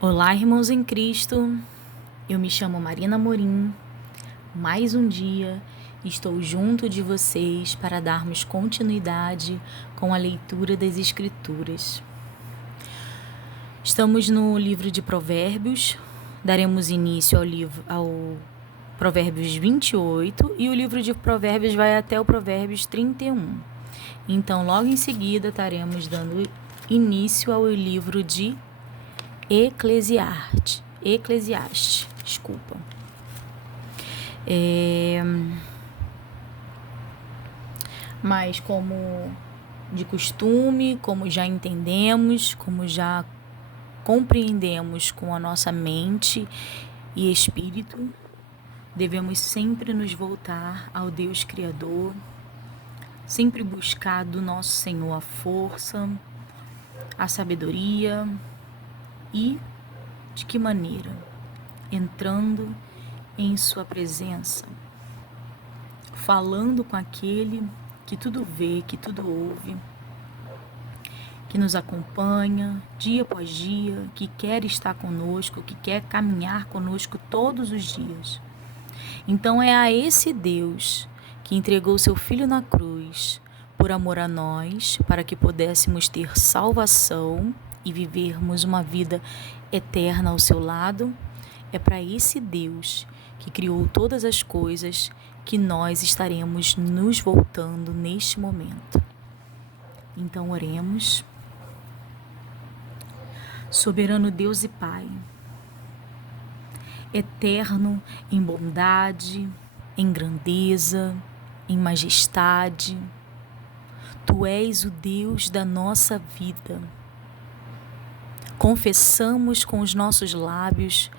Olá, irmãos em Cristo, eu me chamo Marina Amorim. Mais um dia estou junto de vocês para darmos continuidade com a leitura das Escrituras. Estamos no livro de Provérbios, daremos início ao Provérbios 28 e o livro de Provérbios vai até o Provérbios 31. Então, logo em seguida, estaremos dando início ao livro de Eclesiastes. Mas como de costume, como já entendemos, como já compreendemos com a nossa mente e espírito, devemos sempre nos voltar ao Deus Criador, sempre buscar do nosso Senhor a força, a sabedoria. E de que maneira? Entrando em sua presença, falando com aquele que tudo vê, que tudo ouve, que nos acompanha dia após dia, que quer estar conosco, que quer caminhar conosco todos os dias. Então é a esse Deus que entregou seu Filho na cruz por amor a nós, para que pudéssemos ter salvação e vivermos uma vida eterna ao seu lado. É para esse Deus que criou todas as coisas que nós estaremos nos voltando neste momento. Então oremos. Soberano Deus e Pai, eterno em bondade, em grandeza, em majestade, Tu és o Deus da nossa vida. Confessamos com os nossos lábios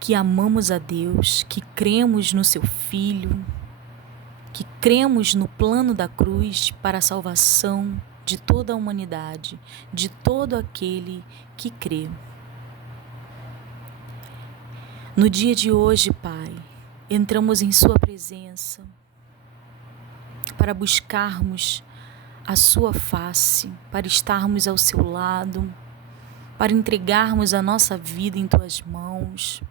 que amamos a Deus, que cremos no Seu Filho, que cremos no plano da cruz para a salvação de toda a humanidade, de todo aquele que crê. No dia de hoje, Pai, entramos em Sua presença para buscarmos a Sua face, para estarmos ao Seu lado, para entregarmos a nossa vida em Tuas mãos,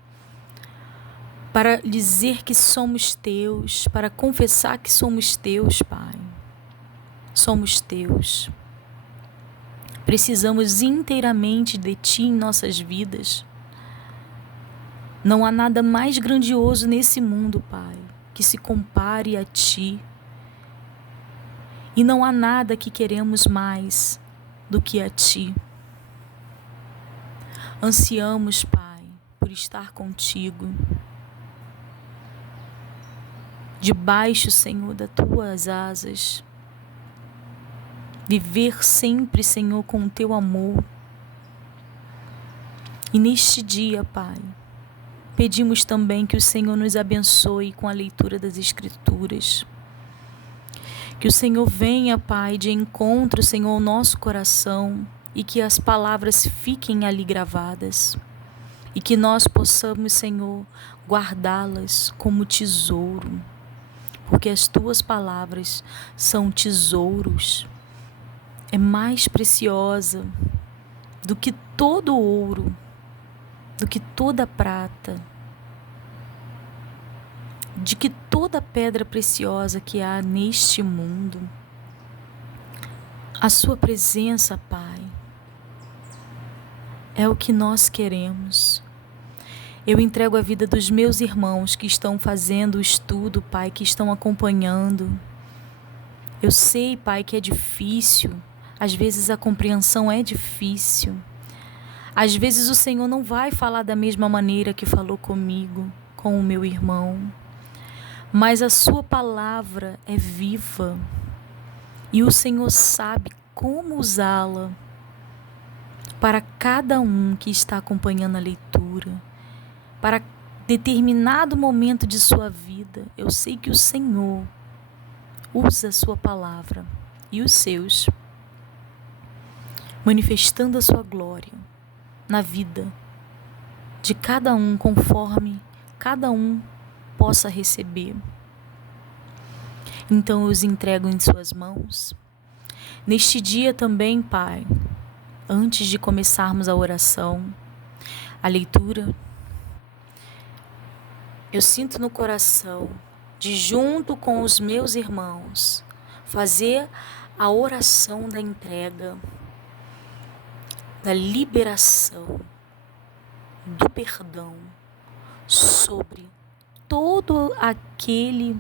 para dizer que somos Teus, para confessar que somos Teus, Pai. Somos Teus. Precisamos inteiramente de Ti em nossas vidas. Não há nada mais grandioso nesse mundo, Pai, que se compare a Ti. E não há nada que queremos mais do que a Ti. Ansiamos, Pai, por estar contigo, debaixo, Senhor, das Tuas asas, viver sempre, Senhor, com o Teu amor. E neste dia, Pai, pedimos também que o Senhor nos abençoe com a leitura das Escrituras. Que o Senhor venha, Pai, de encontro, Senhor, ao nosso coração, e que as palavras fiquem ali gravadas, e que nós possamos, Senhor, guardá-las como tesouro, porque as Tuas palavras são tesouros, é mais preciosa do que todo ouro, do que toda prata, de que toda pedra preciosa que há neste mundo. A Sua presença, Pai, é o que nós queremos. Eu entrego a vida dos meus irmãos que estão fazendo o estudo, Pai, que estão acompanhando. Eu sei, Pai, que é difícil. Às vezes a compreensão é difícil. Às vezes o Senhor não vai falar da mesma maneira que falou comigo, com o meu irmão. Mas a Sua palavra é viva. E o Senhor sabe como usá-la para cada um que está acompanhando a leitura, para determinado momento de sua vida. Eu sei que o Senhor usa a Sua palavra e os seus, manifestando a Sua glória na vida de cada um, conforme cada um possa receber. Então eu os entrego em Suas mãos. Neste dia também, Pai, antes de começarmos a oração, a leitura, eu sinto no coração de, junto com os meus irmãos, fazer a oração da entrega, da liberação, do perdão sobre todo aquele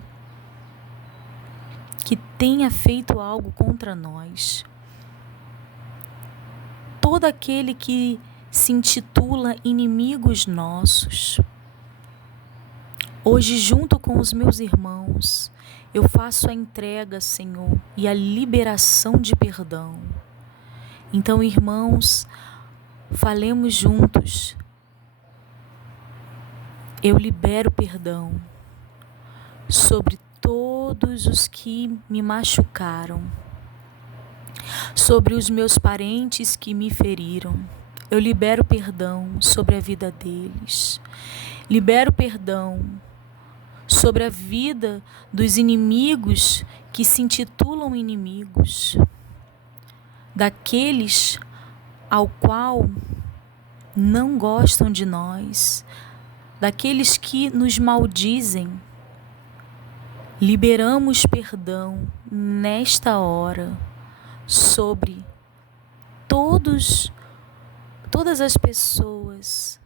que tenha feito algo contra nós, todo aquele que se intitula inimigos nossos. Hoje, junto com os meus irmãos, eu faço a entrega, Senhor, e a liberação de perdão. Então, irmãos, falemos juntos. Eu libero perdão sobre todos os que me machucaram, sobre os meus parentes que me feriram. Eu libero perdão sobre a vida deles. Libero perdão sobre a vida dos inimigos que se intitulam inimigos, daqueles ao qual não gostam de nós, daqueles que nos maldizem. Liberamos perdão nesta hora sobre todas as pessoas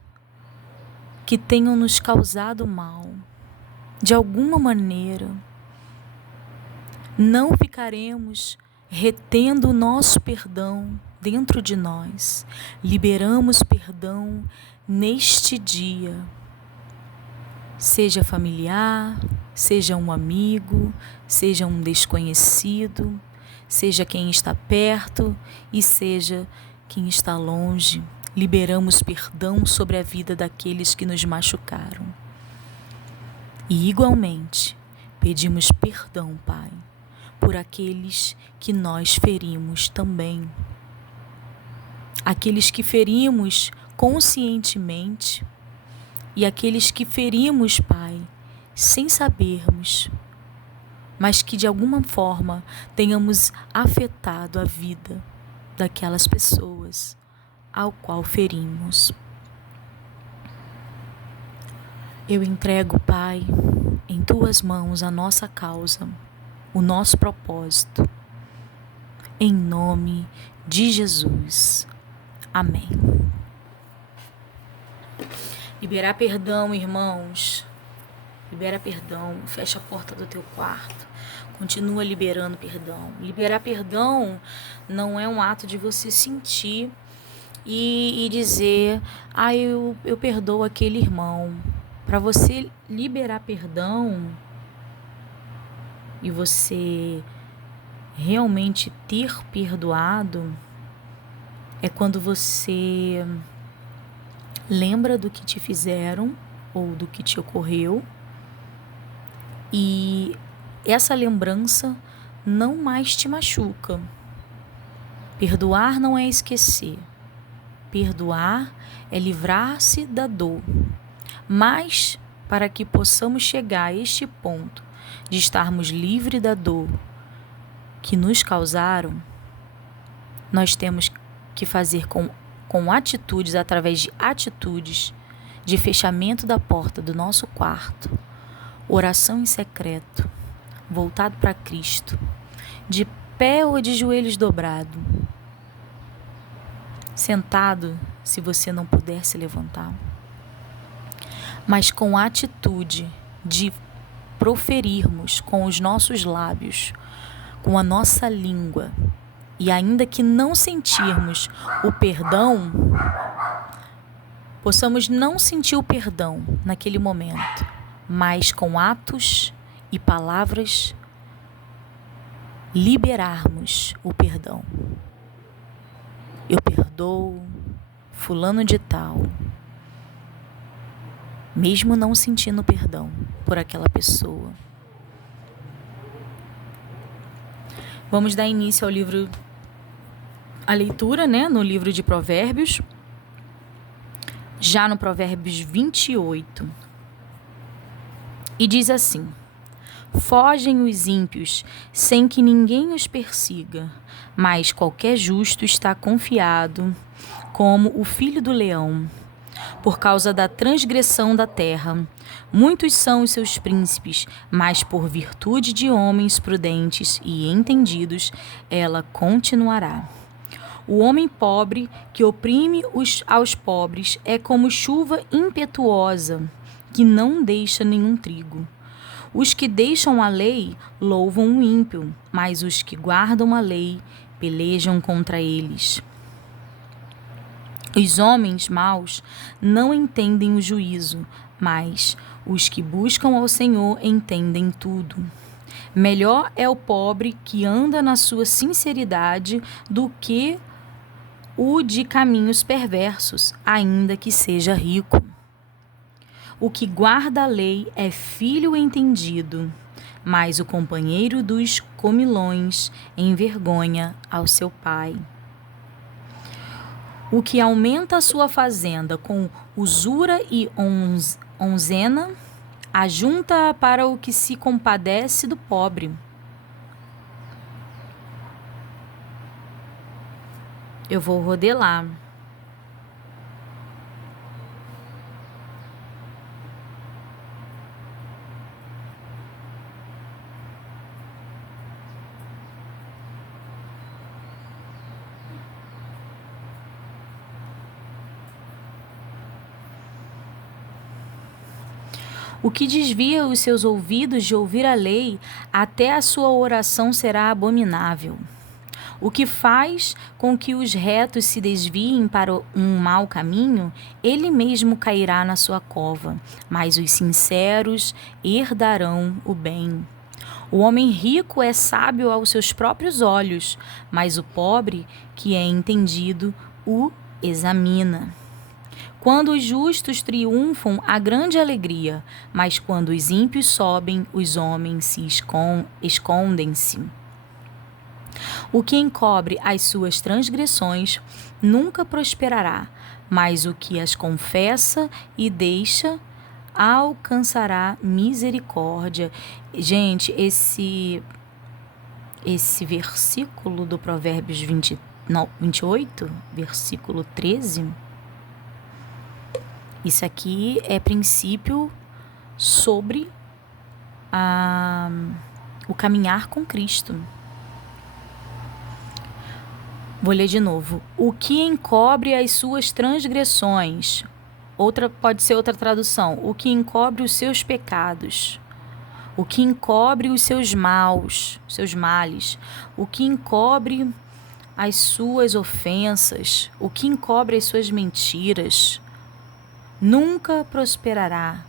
que tenham nos causado mal, de alguma maneira. Não ficaremos retendo o nosso perdão dentro de nós. Liberamos perdão neste dia. Seja familiar, seja um amigo, seja um desconhecido, seja quem está perto e seja quem está longe. Liberamos perdão sobre a vida daqueles que nos machucaram. E igualmente, pedimos perdão, Pai, por aqueles que nós ferimos também. Aqueles que ferimos conscientemente e aqueles que ferimos, Pai, sem sabermos, mas que de alguma forma tenhamos afetado a vida daquelas pessoas ao qual ferimos. Eu entrego, Pai, em Tuas mãos a nossa causa, o nosso propósito, em nome de Jesus. Amém. Liberar perdão, irmãos. Libera perdão. Fecha a porta do teu quarto. Continua liberando perdão. Liberar perdão não é um ato de você sentir e dizer: eu perdoo aquele irmão. Para você liberar perdão e você realmente ter perdoado, é quando você lembra do que te fizeram ou do que te ocorreu e essa lembrança não mais te machuca. Perdoar não é esquecer. Perdoar é livrar-se da dor. Mas, para que possamos chegar a este ponto de estarmos livres da dor que nos causaram, nós temos que fazer com atitudes, através de atitudes de fechamento da porta do nosso quarto, oração em secreto, voltado para Cristo, de pé ou de joelhos dobrado, sentado, se você não puder se levantar, mas com a atitude de proferirmos com os nossos lábios, com a nossa língua, e ainda que não sentirmos o perdão, possamos não sentir o perdão naquele momento, mas com atos e palavras liberarmos o perdão. Eu perdoo fulano de tal, mesmo não sentindo perdão por aquela pessoa. Vamos dar início ao livro, a leitura, no livro de Provérbios, já no Provérbios 28. E diz assim: fogem os ímpios sem que ninguém os persiga, mas qualquer justo está confiado como o filho do leão. por causa da transgressão da terra. Muitos são os seus príncipes, mas por virtude de homens prudentes e entendidos, ela continuará. O homem pobre que oprime aos pobres é como chuva impetuosa, que não deixa nenhum trigo. Os que deixam a lei louvam o ímpio, mas os que guardam a lei pelejam contra eles. Os homens maus não entendem o juízo, mas os que buscam ao Senhor entendem tudo. Melhor é o pobre que anda na sua sinceridade do que o de caminhos perversos, ainda que seja rico. O que guarda a lei é filho entendido, mas o companheiro dos comilões envergonha ao seu pai. O que aumenta a sua fazenda com usura e onzena, ajunta para o que se compadece do pobre. Eu vou rodelar. O que desvia os seus ouvidos de ouvir a lei, até a sua oração será abominável. O que faz com que os retos se desviem para um mau caminho, ele mesmo cairá na sua cova, mas os sinceros herdarão o bem. O homem rico é sábio aos seus próprios olhos, mas o pobre, que é entendido, o examina. Quando os justos triunfam, há grande alegria, mas quando os ímpios sobem, os homens se escondem-se. O que encobre as suas transgressões nunca prosperará, mas o que as confessa e deixa alcançará misericórdia. Gente, esse versículo do Provérbios 28, versículo 13, isso aqui é princípio sobre o caminhar com Cristo. Vou ler de novo. O que encobre as suas transgressões. Pode ser outra tradução. O que encobre os seus pecados. O que encobre os seus males. O que encobre as suas ofensas. O que encobre as suas mentiras. Nunca prosperará,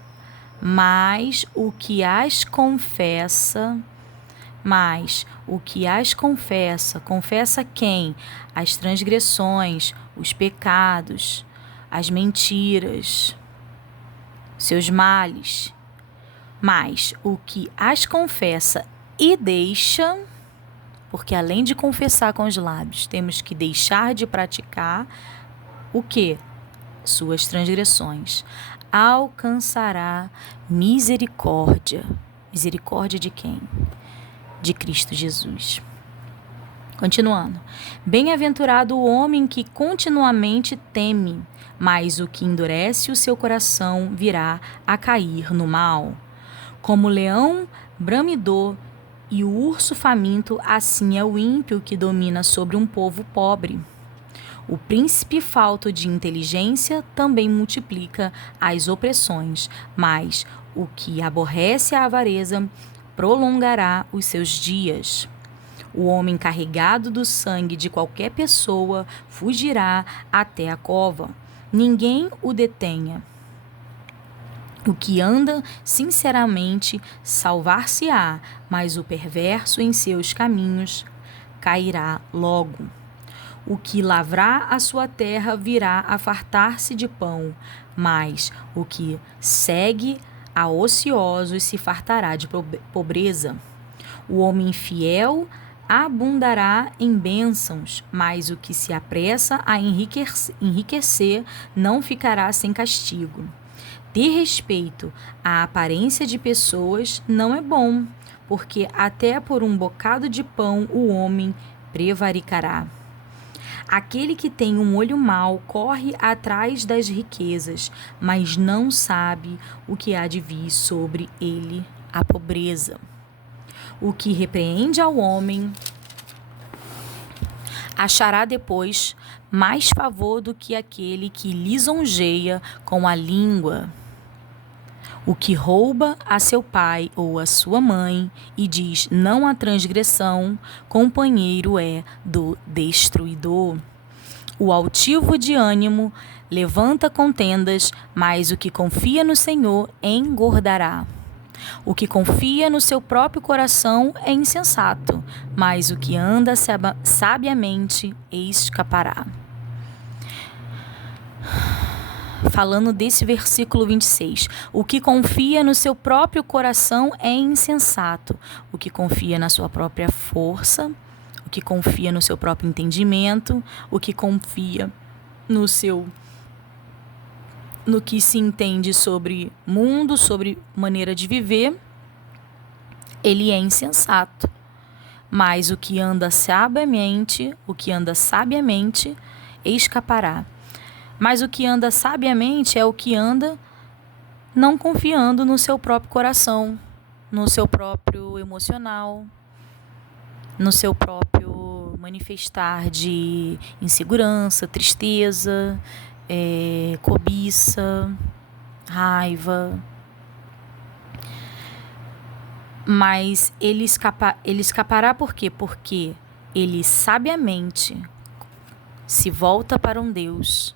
mas o que as confessa, confessa quem? As transgressões, os pecados, as mentiras, seus males. Mas o que as confessa e deixa, porque além de confessar com os lábios, temos que deixar de praticar o quê? Suas transgressões, alcançará misericórdia. Misericórdia de quem? De Cristo Jesus. Continuando. Bem-aventurado o homem que continuamente teme, mas o que endurece o seu coração virá a cair no mal. Como o leão bramidor e o urso faminto, assim é o ímpio que domina sobre um povo pobre. O príncipe falto de inteligência também multiplica as opressões, mas o que aborrece a avareza prolongará os seus dias. O homem carregado do sangue de qualquer pessoa fugirá até a cova. Ninguém o detenha. O que anda sinceramente salvar-se-á, mas o perverso em seus caminhos cairá logo. O que lavrar a sua terra virá a fartar-se de pão, mas o que segue a ociosos se fartará de pobreza. O homem fiel abundará em bênçãos, mas o que se apressa a enriquecer não ficará sem castigo. Ter respeito à aparência de pessoas não é bom, porque até por um bocado de pão o homem prevaricará. Aquele que tem um olho mau corre atrás das riquezas, mas não sabe o que há de vir sobre ele, a pobreza. O que repreende ao homem achará depois mais favor do que aquele que lisonjeia com a língua. O que rouba a seu pai ou a sua mãe e diz não à transgressão, companheiro é do destruidor. O altivo de ânimo levanta contendas, mas o que confia no Senhor engordará. O que confia no seu próprio coração é insensato, mas o que anda sabiamente escapará. Falando desse versículo 26, o que confia no seu próprio coração é insensato. O que confia na sua própria força, o que confia no seu próprio entendimento, o que confia no que se entende sobre mundo, sobre maneira de viver, ele é insensato. Mas o que anda sabiamente escapará. Mas o que anda sabiamente é o que anda não confiando no seu próprio coração, no seu próprio emocional, no seu próprio manifestar de insegurança, tristeza, cobiça, raiva. Mas ele escapará por quê? Porque ele sabiamente se volta para um Deus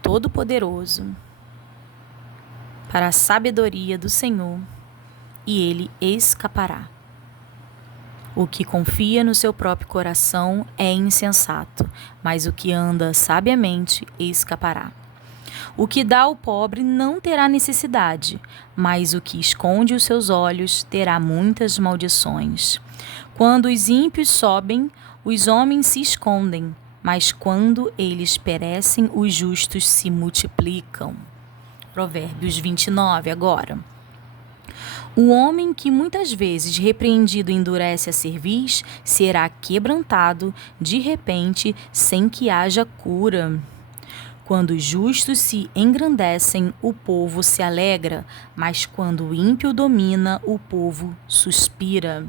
Todo-Poderoso, para a sabedoria do Senhor, e ele escapará. O que confia no seu próprio coração é insensato, mas o que anda sabiamente escapará. O que dá ao pobre não terá necessidade, mas o que esconde os seus olhos terá muitas maldições. Quando os ímpios sobem, os homens se escondem, mas quando eles perecem, os justos se multiplicam. Provérbios 29 agora. O homem que muitas vezes repreendido endurece a cerviz será quebrantado de repente sem que haja cura. Quando os justos se engrandecem, o povo se alegra, mas quando o ímpio domina, o povo suspira.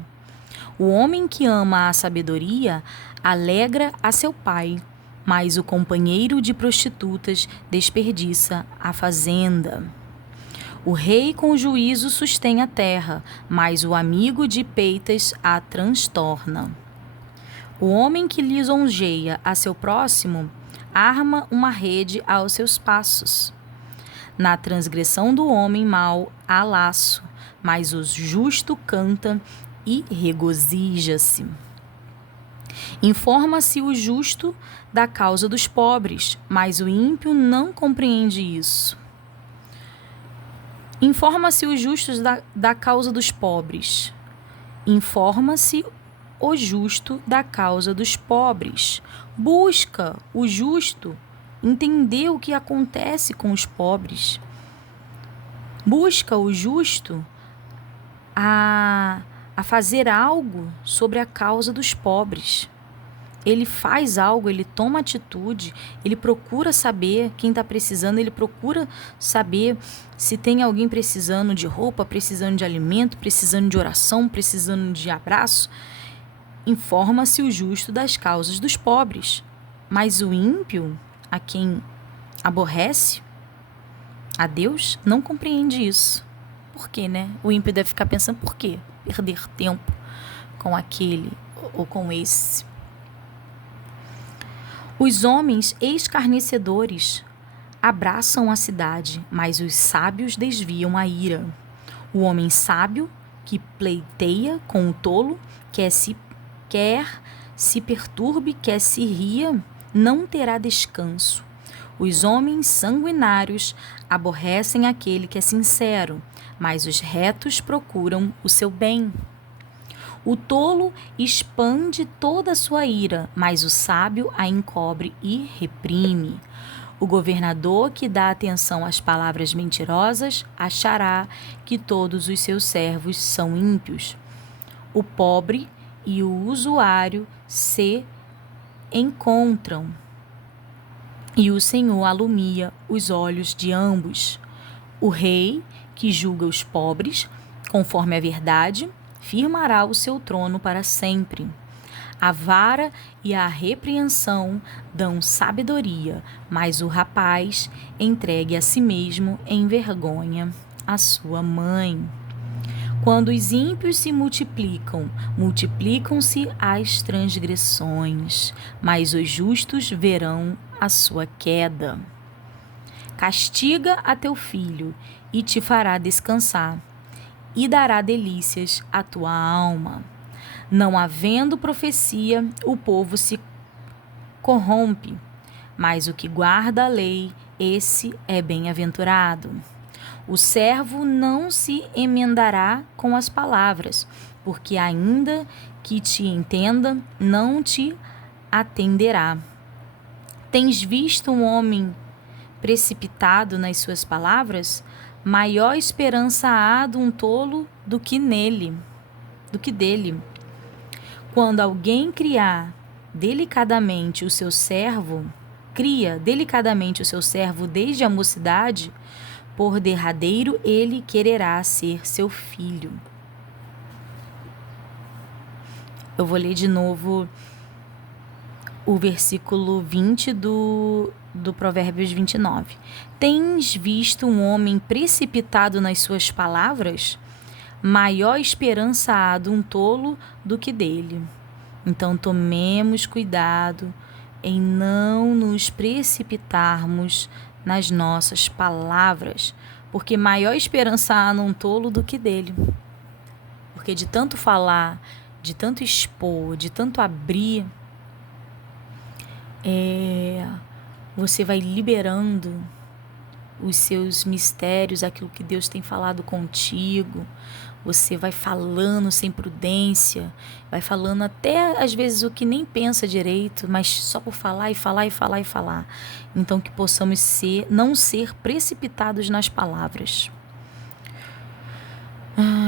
O homem que ama a sabedoria alegra a seu pai, mas o companheiro de prostitutas desperdiça a fazenda. O rei com juízo sustém a terra, mas o amigo de peitas a transtorna. O homem que lisonjeia a seu próximo arma uma rede aos seus passos. Na transgressão do homem mau há laço, mas o justo canta e regozija-se. Informa-se o justo da causa dos pobres, mas o ímpio não compreende isso. Informa-se os justos da causa dos pobres. Informa-se o justo da causa dos pobres. Busca o justo entender o que acontece com os pobres. Busca o justo a fazer algo sobre a causa dos pobres. Ele faz algo, ele toma atitude, ele procura saber quem está precisando, ele procura saber se tem alguém precisando de roupa, precisando de alimento, precisando de oração, precisando de abraço. Informa-se o justo das causas dos pobres, mas o ímpio, a quem aborrece a Deus, não compreende isso. Por quê, né? O ímpio deve ficar pensando, por quê? Perder tempo com aquele ou com esse. Os homens escarnecedores abraçam a cidade, mas os sábios desviam a ira. O homem sábio que pleiteia com o tolo, quer se perturbe, quer se ria, não terá descanso. Os homens sanguinários aborrecem aquele que é sincero, mas os retos procuram o seu bem. O tolo expande toda a sua ira, mas o sábio a encobre e reprime. O governador que dá atenção às palavras mentirosas achará que todos os seus servos são ímpios. O pobre e o usurário se encontram, e o Senhor alumia os olhos de ambos. O rei, que julga os pobres, conforme a verdade, firmará o seu trono para sempre. A vara e a repreensão dão sabedoria, mas o rapaz entregue a si mesmo envergonha a sua mãe. Quando os ímpios se multiplicam, multiplicam-se as transgressões, mas os justos verão a sua queda. Castiga a teu filho e te fará descansar, e dará delícias à tua alma. Não havendo profecia, o povo se corrompe, mas o que guarda a lei, esse é bem-aventurado. O servo não se emendará com as palavras, porque ainda que te entenda, não te atenderá. Tens visto um homem precipitado nas suas palavras? Maior esperança há de um tolo do que dele. Quando alguém cria delicadamente o seu servo desde a mocidade, por derradeiro ele quererá ser seu filho. Eu vou ler de novo o versículo 20 do Provérbios 29. Tens visto um homem precipitado nas suas palavras? Maior esperança há de um tolo do que dele. Então tomemos cuidado em não nos precipitarmos nas nossas palavras, porque maior esperança há num tolo do que dele. Porque de tanto falar, de tanto expor, de tanto abrir, você vai liberando os seus mistérios, aquilo que Deus tem falado contigo. Você vai falando sem prudência, vai falando até às vezes o que nem pensa direito, mas só por falar e falar e falar e falar. Então que possamos não ser precipitados nas palavras.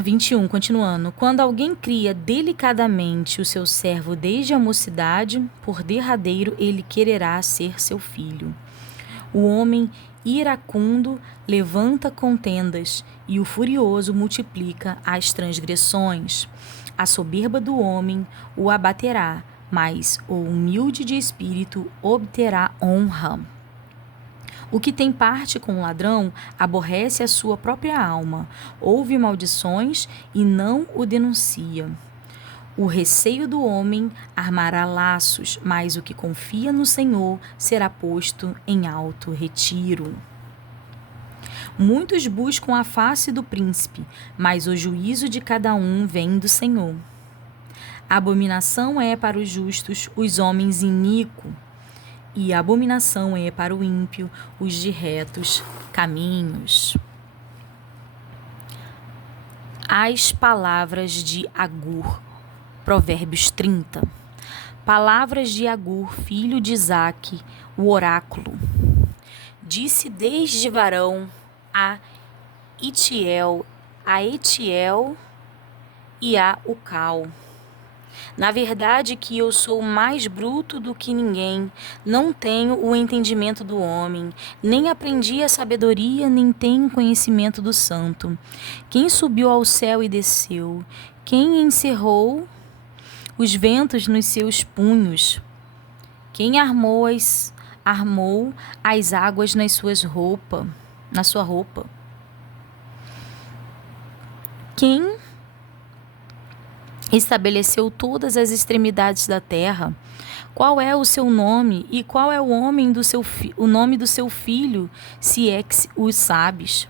21, continuando. Quando alguém cria delicadamente o seu servo desde a mocidade, por derradeiro ele quererá ser seu filho. O homem iracundo levanta contendas, e o furioso multiplica as transgressões. A soberba do homem o abaterá, mas o humilde de espírito obterá honra. O que tem parte com o ladrão aborrece a sua própria alma, ouve maldições e não o denuncia. O receio do homem armará laços, mas o que confia no Senhor será posto em alto retiro. Muitos buscam a face do príncipe, mas o juízo de cada um vem do Senhor. Abominação é para os justos os homens iníquos, e abominação é para o ímpio os de retos caminhos. As palavras de Agur. Provérbios 30. Palavras de Agur, filho de Isaque, o oráculo. Disse desde varão a Itiel e a Ucal. Na verdade que eu sou mais bruto do que ninguém, não tenho o entendimento do homem, nem aprendi a sabedoria, nem tenho conhecimento do santo. Quem subiu ao céu e desceu? Quem encerrou os ventos nos seus punhos? Quem armou as águas na sua roupa? Quem estabeleceu todas as extremidades da terra? Qual é o seu nome e qual é o nome do seu filho, se é que o sabes?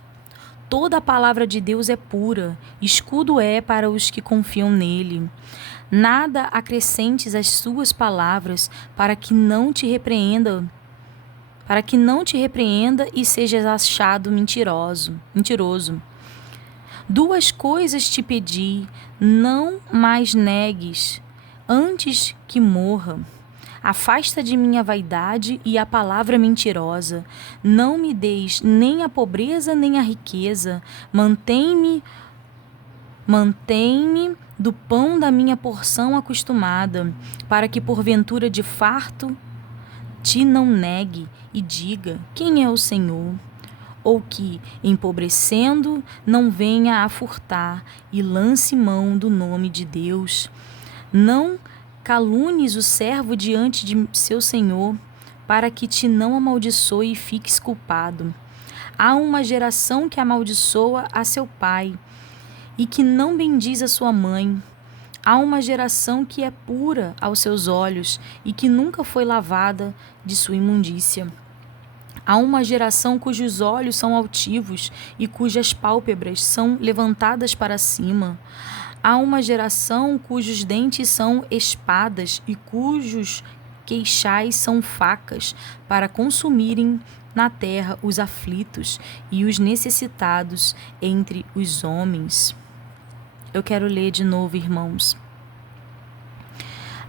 Toda a palavra de Deus é pura, escudo é para os que confiam nele. Nada acrescentes às suas palavras, para que não te repreenda e sejas achado mentiroso. 2 coisas te pedi, não mais negues, antes que morra. Afasta de mim a vaidade e a palavra mentirosa. Não me deis nem a pobreza nem a riqueza. Mantém-me Mantém-me do pão da minha porção acostumada, para que porventura de farto te não negue e diga: quem é o Senhor? Ou que, empobrecendo, não venha a furtar e lance mão do nome de Deus. Não calunies o servo diante de seu senhor, para que te não amaldiçoe e fiques culpado. Há uma geração que amaldiçoa a seu pai e que não bendiz a sua mãe. Há uma geração que é pura aos seus olhos e que nunca foi lavada de sua imundícia. Há uma geração cujos olhos são altivos e cujas pálpebras são levantadas para cima. Há uma geração cujos dentes são espadas e cujos queixais são facas, para consumirem na terra os aflitos e os necessitados entre os homens. Eu quero ler de novo, irmãos,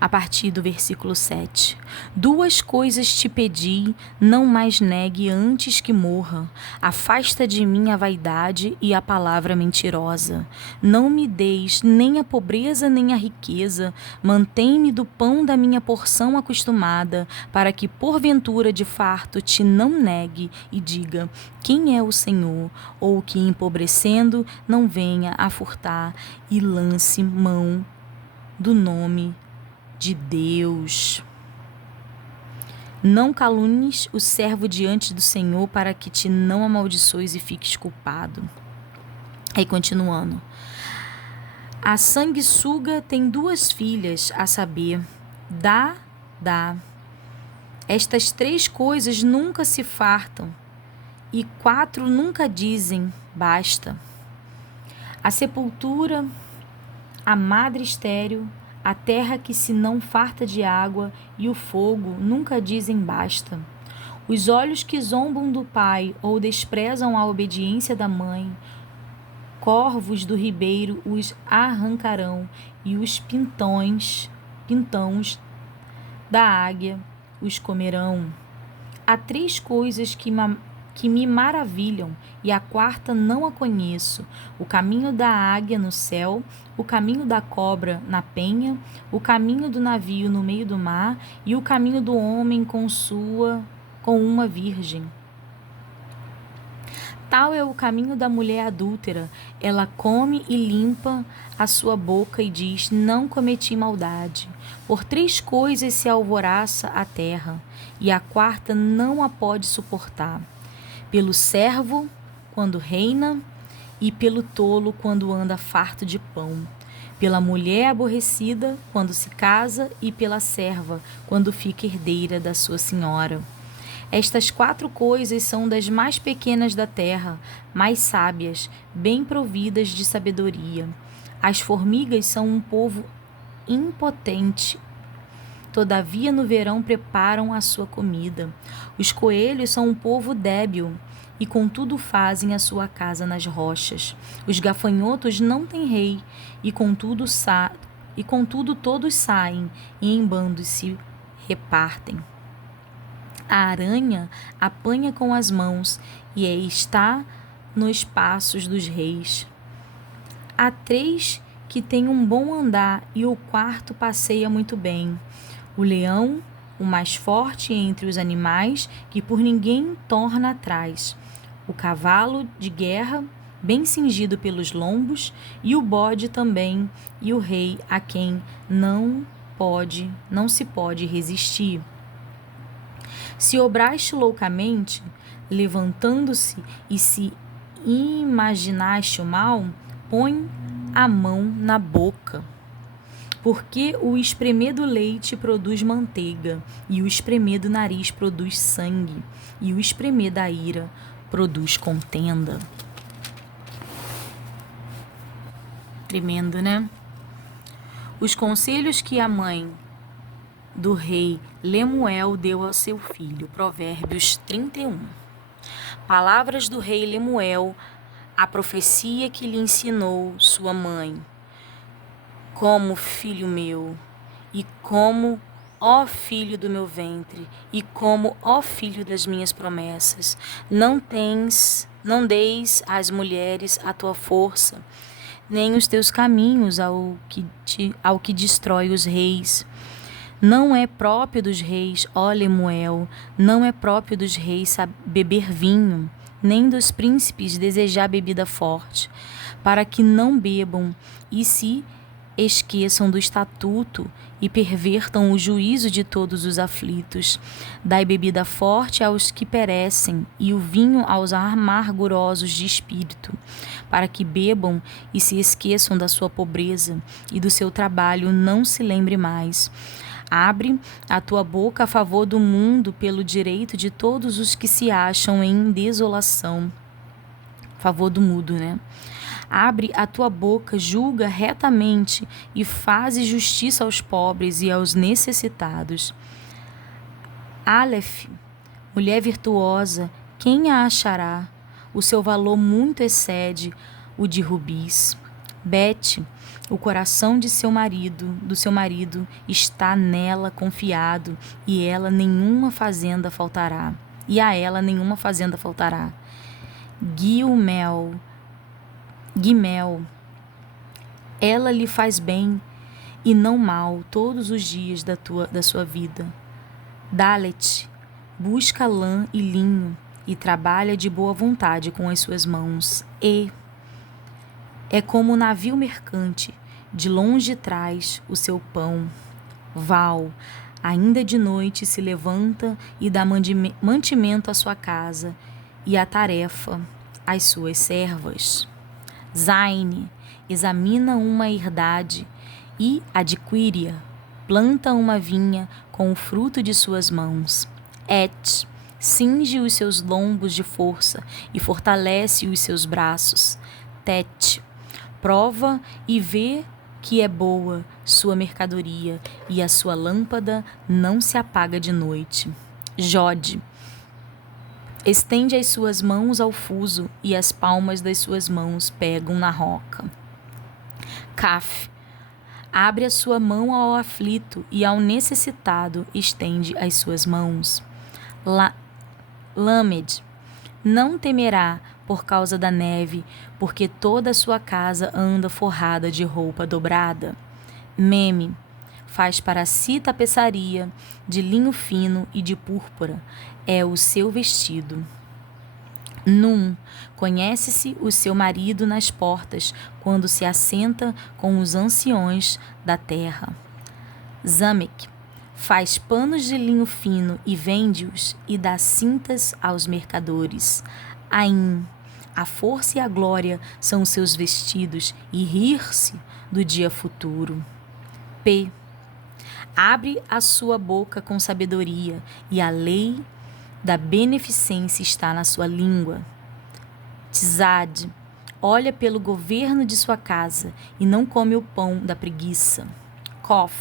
a partir do versículo 7. Duas coisas te pedi, não mais negue antes que morra. Afasta de mim a vaidade e a palavra mentirosa. Não me deis nem a pobreza nem a riqueza. Mantém-me do pão da minha porção acostumada, para que porventura de farto te não negue e diga: quem é o Senhor? Ou que empobrecendo não venha a furtar e lance mão do nome de Deus. Não calunies o servo diante do Senhor, para que te não amaldiçoes e fiques culpado. Aí continuando. A sanguessuga tem duas filhas, a saber, Dá. Estas três coisas nunca se fartam, e quatro nunca dizem basta. A sepultura, a madre estéril, a terra que se não farta de água e o fogo nunca dizem basta. Os olhos que zombam do pai ou desprezam a obediência da mãe, corvos do ribeiro os arrancarão e os pintões da águia os comerão. Há três coisas que me maravilham, e a quarta não a conheço: o caminho da águia no céu, o caminho da cobra na penha, o caminho do navio no meio do mar, e o caminho do homem com uma virgem. Tal é o caminho da mulher adúltera. Ela come e limpa a sua boca e diz: não cometi maldade. Por três coisas se alvoroça a terra, e a quarta não a pode suportar: pelo servo, quando reina, e pelo tolo, quando anda farto de pão; pela mulher aborrecida, quando se casa, e pela serva, quando fica herdeira da sua senhora. Estas quatro coisas são das mais pequenas da terra, mais sábias, bem providas de sabedoria. As formigas são um povo impotente, todavia no verão preparam a sua comida. Os coelhos são um povo débil, e contudo fazem a sua casa nas rochas. Os gafanhotos não têm rei, e contudo todos saem, e em bandos se repartem. A aranha apanha com as mãos, e está nos passos dos reis. Há três que têm um bom andar, e o quarto passeia muito bem: o leão, o mais forte entre os animais, que por ninguém torna atrás; o cavalo de guerra, bem cingido pelos lombos, e o bode também, e o rei, a quem não se pode resistir. Se obraste loucamente, levantando-se, e se imaginaste o mal, põe a mão na boca. Porque o espremer do leite produz manteiga, e o espremer do nariz produz sangue, e o espremer da ira produz contenda. Tremendo, né? Os conselhos que a mãe do rei Lemuel deu ao seu filho. Provérbios 31. Palavras do rei Lemuel, a profecia que lhe ensinou sua mãe. Como filho meu, e como, ó filho do meu ventre, e como, ó filho das minhas promessas, não deis às mulheres a tua força, nem os teus caminhos ao que destrói os reis. Não é próprio dos reis, ó Lemuel, não é próprio dos reis beber vinho, nem dos príncipes desejar bebida forte, para que não bebam e se esqueçam do estatuto e pervertam o juízo de todos os aflitos. Dai bebida forte aos que perecem e o vinho aos amargurosos de espírito, para que bebam e se esqueçam da sua pobreza e do seu trabalho não se lembre mais. Abre a tua boca a favor do mundo pelo direito de todos os que se acham em desolação. Favor do mudo, né? Abre a tua boca, julga retamente e faze justiça aos pobres e aos necessitados. Aleph, mulher virtuosa, quem a achará? O seu valor muito excede o de rubis. Bet, o coração do seu marido, está nela confiado, e a ela nenhuma fazenda faltará. Guimel, ela lhe faz bem e não mal todos os dias da sua vida. Dalet, busca lã e linho e trabalha de boa vontade com as suas mãos. É como um navio mercante, de longe traz o seu pão. Val, ainda de noite se levanta e dá mantimento à sua casa e a tarefa às suas servas. Zaine, examina uma herdade e adquire-a, planta uma vinha com o fruto de suas mãos. Et, cinge os seus lombos de força e fortalece os seus braços. Tet, prova e vê que é boa sua mercadoria e a sua lâmpada não se apaga de noite. Jode, estende as suas mãos ao fuso e as palmas das suas mãos pegam na roca. Caf, abre a sua mão ao aflito e ao necessitado estende as suas mãos. Lamed, não temerá por causa da neve, porque toda a sua casa anda forrada de roupa dobrada. Meme, faz para si tapeçaria de linho fino e de púrpura, é o seu vestido. Num, conhece-se o seu marido nas portas, quando se assenta com os anciões da terra. Zamek, faz panos de linho fino e vende-os e dá cintas aos mercadores. Aim, a força e a glória são os seus vestidos e rir-se do dia futuro. P, abre a sua boca com sabedoria e a lei da beneficência está na sua língua. Tzad, olha pelo governo de sua casa e não come o pão da preguiça. Kof,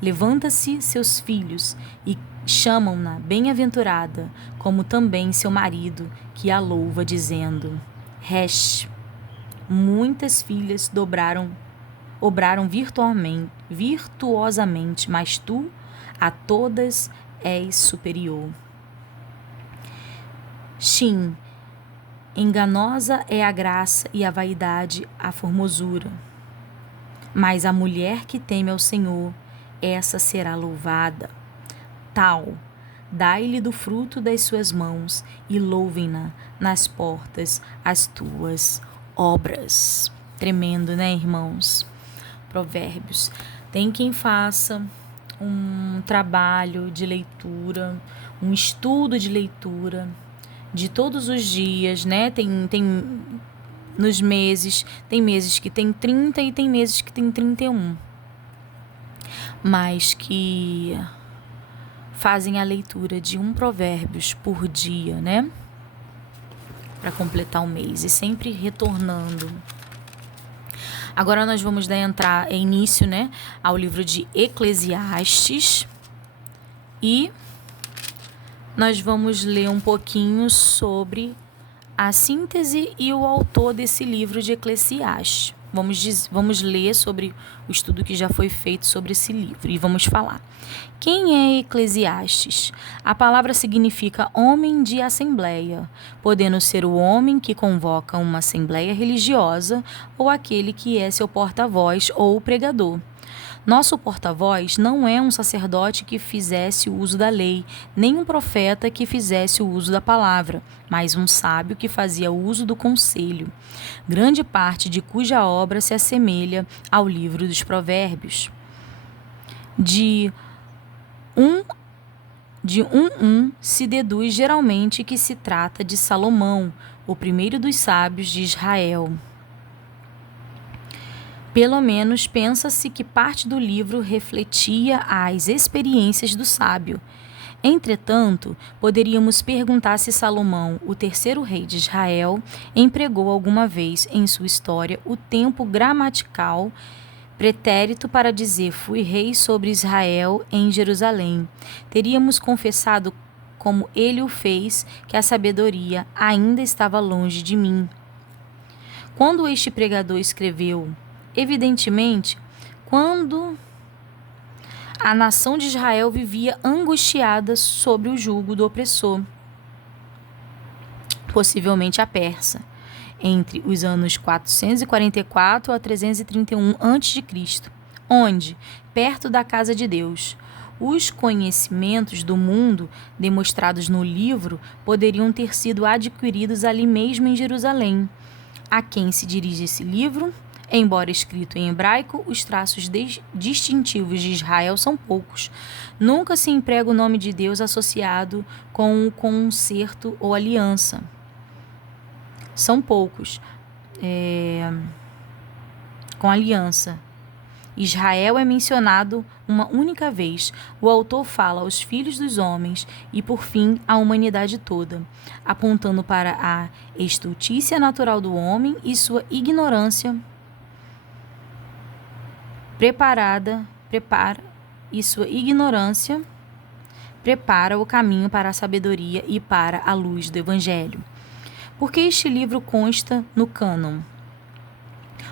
levanta-se seus filhos e chamam-na bem-aventurada, como também seu marido, que a louva, dizendo: Resh, muitas filhas obraram virtuosamente, mas tu a todas és superior. Shin, enganosa é a graça e a vaidade, a formosura. Mas a mulher que teme ao Senhor, essa será louvada. Tal, dai-lhe do fruto das suas mãos e louvem-na nas portas as tuas obras. Tremendo, né, irmãos? Provérbios. Tem quem faça um trabalho de leitura, um estudo de leitura de todos os dias, né? Tem nos meses, tem meses que tem 30 e tem meses que tem 31. Mas que fazem a leitura de um provérbios por dia, né? Para completar o mês e sempre retornando. Agora nós vamos dar início, né, ao livro de Eclesiastes e nós vamos ler um pouquinho sobre a síntese e o autor desse livro de Eclesiastes. Vamos ler sobre o estudo que já foi feito sobre esse livro e vamos falar. Quem é Eclesiastes? A palavra significa homem de assembleia, podendo ser o homem que convoca uma assembleia religiosa ou aquele que é seu porta-voz ou pregador. Nosso porta-voz não é um sacerdote que fizesse o uso da lei, nem um profeta que fizesse o uso da palavra, mas um sábio que fazia uso do conselho, grande parte de cuja obra se assemelha ao livro dos Provérbios. De um se deduz geralmente que se trata de Salomão, o primeiro dos sábios de Israel. Pelo menos pensa-se que parte do livro refletia as experiências do sábio. Entretanto, poderíamos perguntar se Salomão, o terceiro rei de Israel, empregou alguma vez em sua história o tempo gramatical pretérito para dizer fui rei sobre Israel em Jerusalém. Teríamos confessado, como ele o fez, que a sabedoria ainda estava longe de mim. Quando este pregador escreveu, evidentemente, quando a nação de Israel vivia angustiada sob o jugo do opressor, possivelmente a Pérsia, entre os anos 444 a 331 a.C., onde, perto da casa de Deus, os conhecimentos do mundo demonstrados no livro poderiam ter sido adquiridos ali mesmo em Jerusalém. A quem se dirige esse livro? Embora escrito em hebraico, os traços distintivos de Israel são poucos. Nunca se emprega o nome de Deus associado com o concerto ou aliança. São poucos. Com aliança. Israel é mencionado uma única vez. O autor fala aos filhos dos homens e, por fim, à humanidade toda, apontando para a estultícia natural do homem e sua ignorância prepara o caminho para a sabedoria e para a luz do Evangelho. Porque este livro consta no cânon?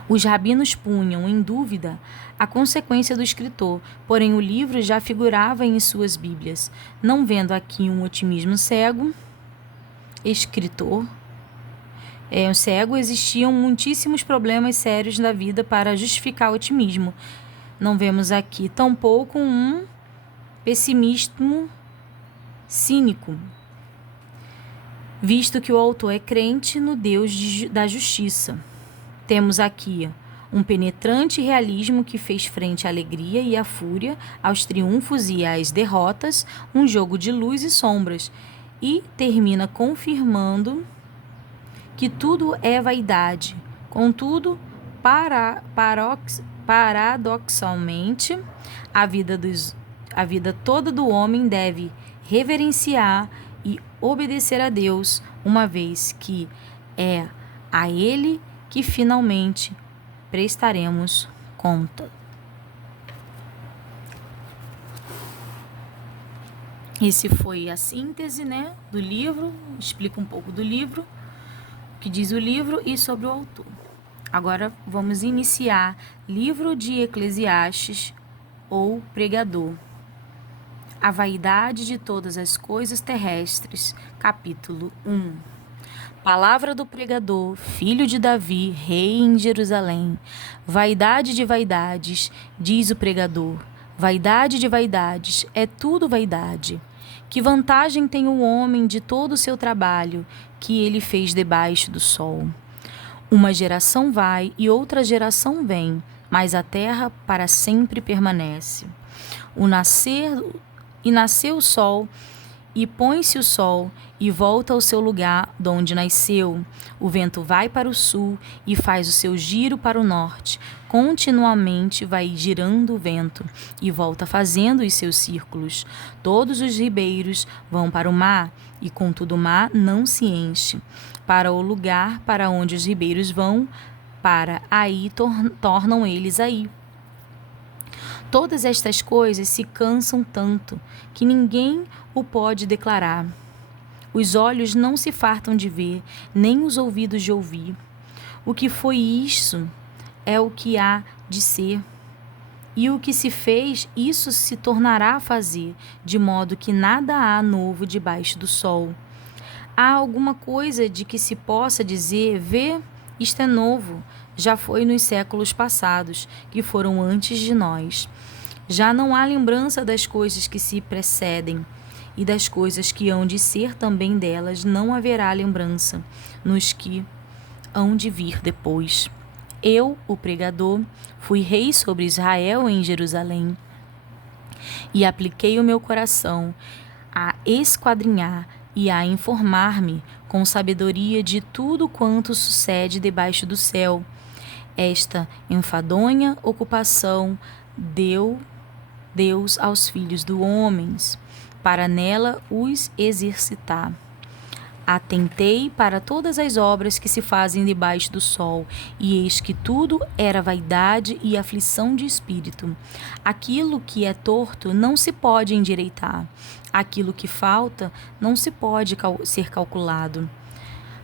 Os rabinos punham em dúvida a consequência do escritor, porém o livro já figurava em suas bíblias. Não vendo aqui um otimismo cego, existiam muitíssimos problemas sérios na vida para justificar o otimismo. Não vemos aqui tampouco um pessimismo cínico, visto que o autor é crente no Deus da justiça. Temos aqui um penetrante realismo que fez frente à alegria e à fúria, aos triunfos e às derrotas, um jogo de luz e sombras, e termina confirmando que tudo é vaidade. Contudo, paradoxalmente, a vida toda do homem deve reverenciar e obedecer a Deus, uma vez que é a Ele que finalmente prestaremos conta. Esse foi a síntese, do livro, explica um pouco do livro, o que diz o livro e sobre o autor. Agora vamos iniciar livro de Eclesiastes ou pregador. A vaidade de todas as coisas terrestres, capítulo 1. Palavra do pregador, filho de Davi, rei em Jerusalém. Vaidade de vaidades, diz o pregador. Vaidade de vaidades, é tudo vaidade. Que vantagem tem o homem de todo o seu trabalho que ele fez debaixo do sol? Uma geração vai e outra geração vem, mas a terra para sempre permanece. Nasceu o sol, e põe-se o sol, e volta ao seu lugar donde nasceu. O vento vai para o sul e faz o seu giro para o norte. Continuamente vai girando o vento e volta fazendo os seus círculos. Todos os ribeiros vão para o mar, e contudo o mar não se enche. Para o lugar para onde os ribeiros vão, para aí tornam eles aí. Todas estas coisas se cansam tanto que ninguém o pode declarar. Os olhos não se fartam de ver, nem os ouvidos de ouvir. O que foi isso? é o que há de ser. E o que se fez, isso se tornará a fazer, de modo que nada há novo debaixo do sol. Há alguma coisa de que se possa dizer, vê, isto é novo, já foi nos séculos passados, que foram antes de nós. Já não há lembrança das coisas que se precedem, e das coisas que hão de ser também delas não haverá lembrança, nos que hão de vir depois. Eu, o pregador, fui rei sobre Israel em Jerusalém, e apliquei o meu coração a esquadrinhar e a informar-me com sabedoria de tudo quanto sucede debaixo do céu. Esta enfadonha ocupação deu Deus aos filhos dos homens, para nela os exercitar. Atentei para todas as obras que se fazem debaixo do sol, e eis que tudo era vaidade e aflição de espírito. Aquilo que é torto não se pode endireitar, aquilo que falta não se pode ser calculado.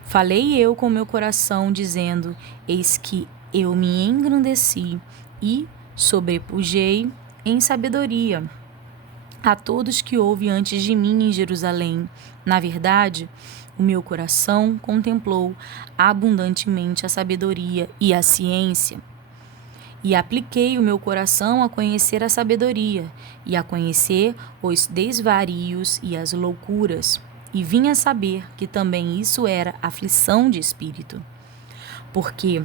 Falei eu com meu coração, dizendo: eis que eu me engrandeci e sobrepujei em sabedoria a todos que houve antes de mim em Jerusalém. Na verdade, o meu coração contemplou abundantemente a sabedoria e a ciência. E apliquei o meu coração a conhecer a sabedoria, e a conhecer os desvarios e as loucuras. E vim a saber que também isso era aflição de espírito. Porque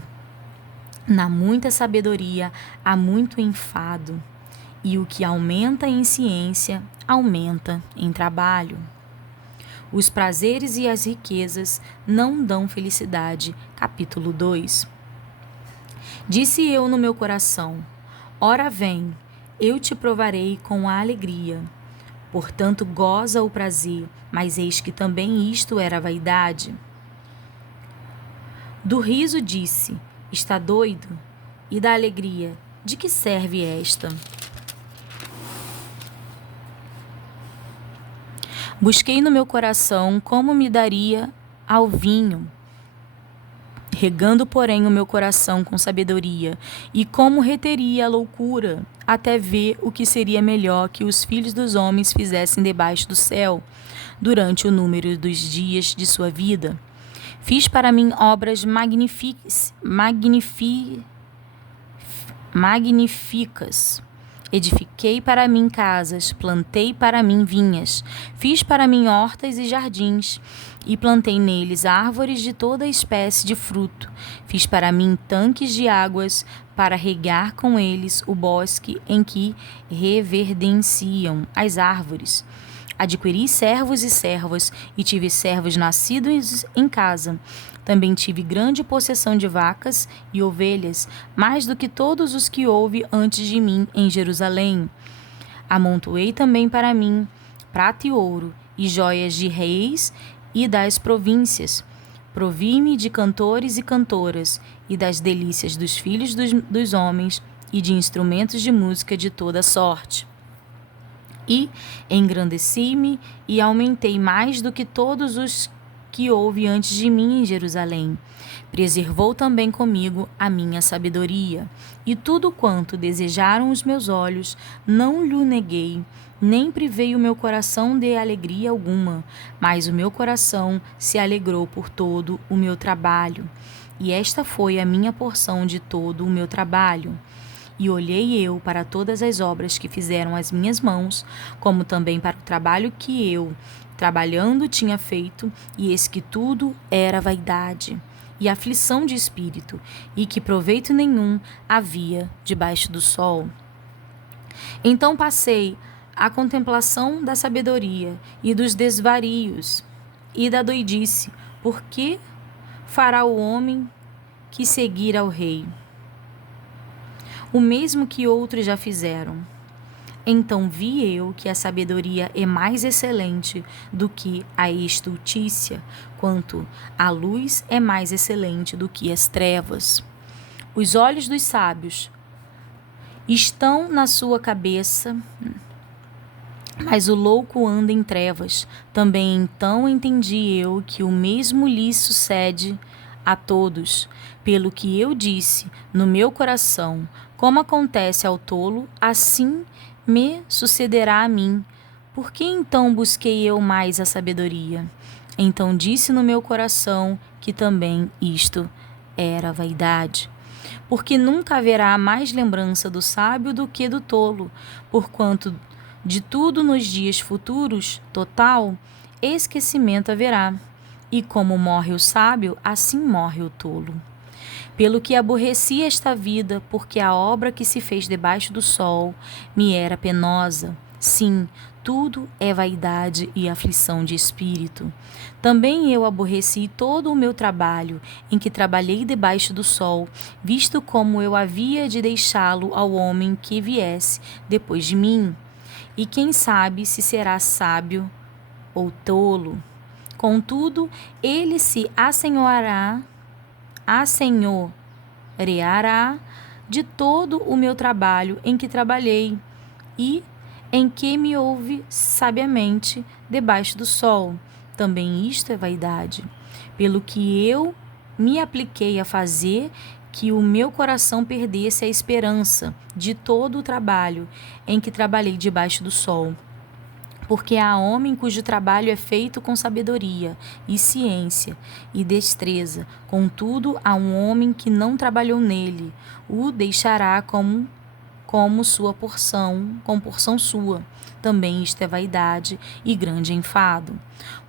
na muita sabedoria há muito enfado, e o que aumenta em ciência, aumenta em trabalho. Os prazeres e as riquezas não dão felicidade. Capítulo 2. Disse eu no meu coração: ora vem, eu te provarei com a alegria. Portanto, goza o prazer, mas eis que também isto era vaidade. Do riso disse: está doido? E da alegria, de que serve esta? Busquei no meu coração como me daria ao vinho, regando, porém, o meu coração com sabedoria, e como reteria a loucura, até ver o que seria melhor que os filhos dos homens fizessem debaixo do céu, durante o número dos dias de sua vida. Fiz para mim obras magníficas. Edifiquei para mim casas, plantei para mim vinhas, fiz para mim hortas e jardins, e plantei neles árvores de toda espécie de fruto. Fiz para mim tanques de águas, para regar com eles o bosque em que reverdenciam as árvores. Adquiri servos e servas, e tive servos nascidos em casa. Também tive grande possessão de vacas e ovelhas, mais do que todos os que houve antes de mim em Jerusalém. Amontoei também para mim prata e ouro, e joias de reis e das províncias. Provi-me de cantores e cantoras, e das delícias dos filhos dos homens, e de instrumentos de música de toda sorte. E engrandeci-me e aumentei mais do que todos os que houve antes de mim em Jerusalém. Preservou também comigo a minha sabedoria, e tudo quanto desejaram os meus olhos, não lhe neguei, nem privei o meu coração de alegria alguma, mas o meu coração se alegrou por todo o meu trabalho, e esta foi a minha porção de todo o meu trabalho. E olhei eu para todas as obras que fizeram as minhas mãos, como também para o trabalho que eu, trabalhando, tinha feito, e eis que tudo era vaidade e aflição de espírito, e que proveito nenhum havia debaixo do sol. Então passei à contemplação da sabedoria e dos desvarios e da doidice, porque fará o homem que seguir ao rei o mesmo que outros já fizeram. Então vi eu que a sabedoria é mais excelente do que a estultícia, quanto a luz é mais excelente do que as trevas. Os olhos dos sábios estão na sua cabeça, mas o louco anda em trevas. Também então entendi eu que o mesmo lhe sucede a todos, pelo que eu disse no meu coração, como acontece ao tolo, assim me sucederá a mim. Por que então busquei eu mais a sabedoria? Então disse no meu coração que também isto era vaidade. Porque nunca haverá mais lembrança do sábio do que do tolo, porquanto de tudo nos dias futuros, total, esquecimento haverá. E como morre o sábio, assim morre o tolo. Pelo que aborreci esta vida, porque a obra que se fez debaixo do sol me era penosa. Sim, tudo é vaidade e aflição de espírito. Também eu aborreci todo o meu trabalho, em que trabalhei debaixo do sol, visto como eu havia de deixá-lo ao homem que viesse depois de mim. E quem sabe se será sábio ou tolo. Contudo, ele se assenhoreará de todo o meu trabalho em que trabalhei e em que me houve sabiamente debaixo do sol. Também isto é vaidade. Pelo que eu me apliquei a fazer que o meu coração perdesse a esperança de todo o trabalho em que trabalhei debaixo do sol. Porque há homem cujo trabalho é feito com sabedoria e ciência e destreza, contudo há um homem que não trabalhou nele, o deixará como sua porção, com porção sua. Também isto é vaidade e grande enfado.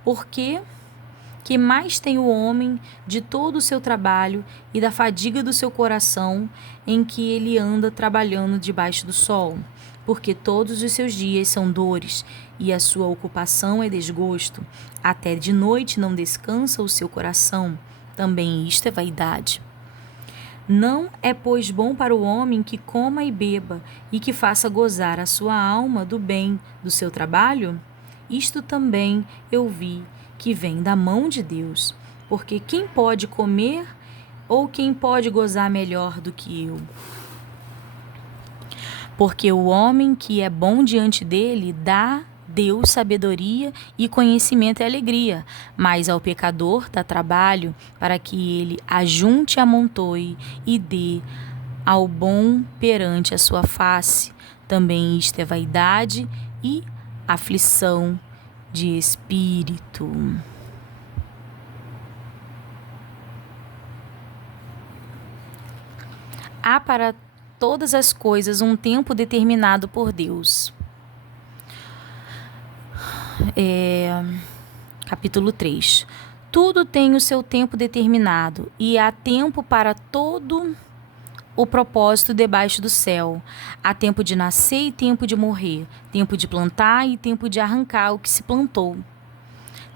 Porque que mais tem o homem de todo o seu trabalho e da fadiga do seu coração em que ele anda trabalhando debaixo do sol? Porque todos os seus dias são dores, e a sua ocupação é desgosto. Até de noite não descansa o seu coração. Também isto é vaidade. Não é, pois, bom para o homem que coma e beba, e que faça gozar a sua alma do bem do seu trabalho? Isto também eu vi, que vem da mão de Deus. Porque quem pode comer ou quem pode gozar melhor do que eu? Porque o homem que é bom diante dele dá Deus sabedoria e conhecimento e alegria, mas ao pecador dá trabalho para que ele ajunte, amontoe e dê ao bom perante a sua face. Também isto é vaidade e aflição de espírito. Há para todas as coisas um tempo determinado por Deus. Capítulo 3. Tudo tem o seu tempo determinado, e há tempo para todo o propósito debaixo do céu. Há tempo de nascer e tempo de morrer, tempo de plantar e tempo de arrancar o que se plantou,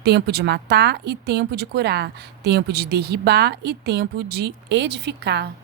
tempo de matar e tempo de curar, tempo de derribar e tempo de edificar.